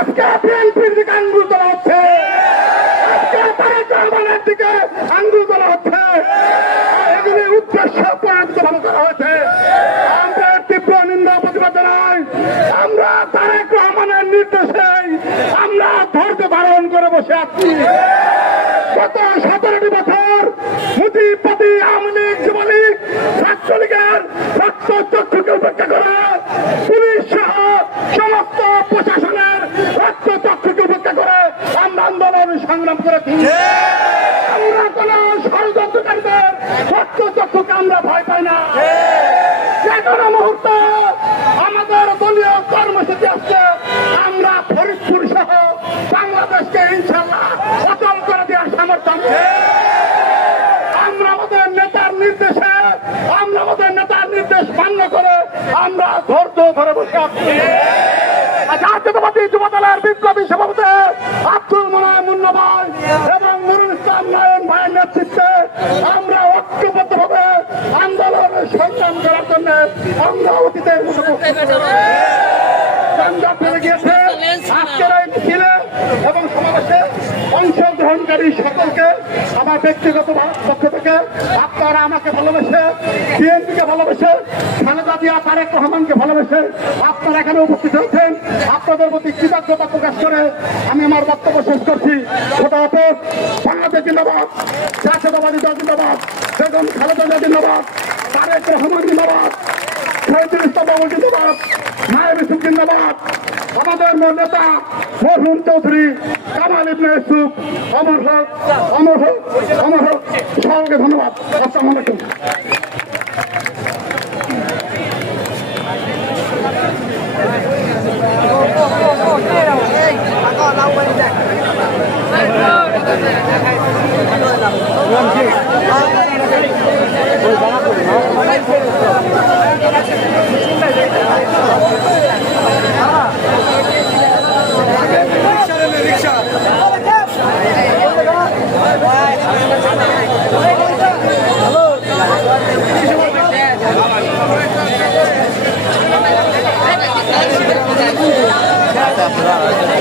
আজকে বিএনপির দিকে আঙ্গুল তোলা হচ্ছে। আজকে দিকে আঙ্গুল তোলা হচ্ছে। এগুলি উদ্দেশ্য করা হয়েছে, আমরা ধারণ করে বসে আছি। সতেরোটি বছর পুলিশ সহ সমস্ত প্রশাসনের রক্ত চক্ষুকে উপেক্ষা করে আমরা আন্দোলন সংগ্রাম করেছি আমরা কোন ষড়যন্ত্রকারীদের রক্ত চক্ষুকে আমরা ভয় পাই না। যে কোনো মুহূর্তে আমাদের দলীয় কর্মসূচি আসছে আমরা ফরিদপুর সহ বাংলাদেশকে ইনশাল্লাহ অচল করে দেওয়ার সামর্থ্য। আমরা আমাদের নেতার নির্দেশে আমরা আমাদের নেতার নির্দেশ মান্য করে আমরা ধৈর্য ধরে বসে আছি। জাতীয়তাবাদী যুবদলের বিপ্লবী সভাপতি ভাই এবং নুরুল ইসলাম নয়ন ভাইয়ের নেতৃত্বে আমরা ঐক্যবদ্ধ ভাবে আন্দোলনের সংগ্রাম করার জন্য আমরা অতীতের মতো গিয়েছে। অংশগ্রহণকারী সকলকে, আমার ব্যক্তিগত পক্ষ থেকে আপনারা আমাকে ভালোবেসে, বিএনপিকে ভালোবেসে, খালেদা জিয়া, তারেক রহমানকে ভালোবেসে আপনারা এখানে উপস্থিত হয়েছেন। আপনাদের প্রতি কৃতজ্ঞতা প্রকাশ করে আমি আমার বক্তব্য শেষ করছি। খোদা হাফেজ, বাংলাদেশ জিন্দাবাদ, জাতীয়তাবাদী দল জিন্দাবাদ, বেগম খালেদা জিয়া জিন্দাবাদ, তারেক রহমান জিন্দাবাদ জিন্দাবাদ ইসুফ জিন্দাবাদ। আমাদের নেতা মরহুম চৌধুরী কামাল ইবনে ইসুফ অমর হক অমর হক অমর হক সকলকে ধন্যবাদ আসসালামু আলাইকুম Hey, I got that way. সাথে আপনারা